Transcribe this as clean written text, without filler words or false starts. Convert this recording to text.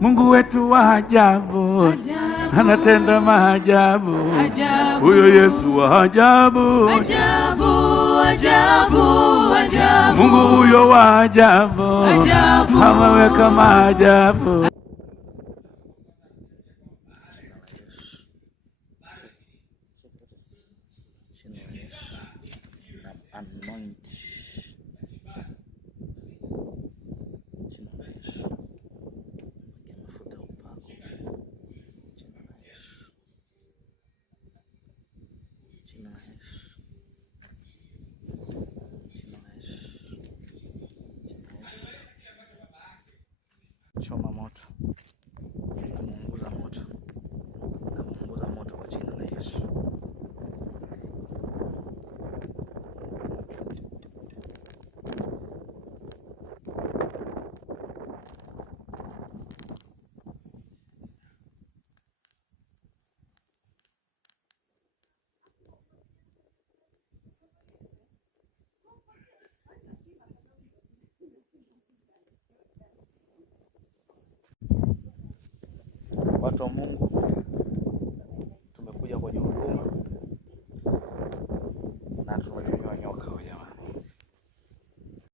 Mungu wetu wa ajabu, anatenda maajabu. Huyo Yesu wa ajabu, ajabu, ajabu, ajabu. Mungu huyo wa ajabu, ameweka maajabu. Choma moto, namuunguza moto, namuunguza moto kwa jina la Yesu. Watu wa Mungu,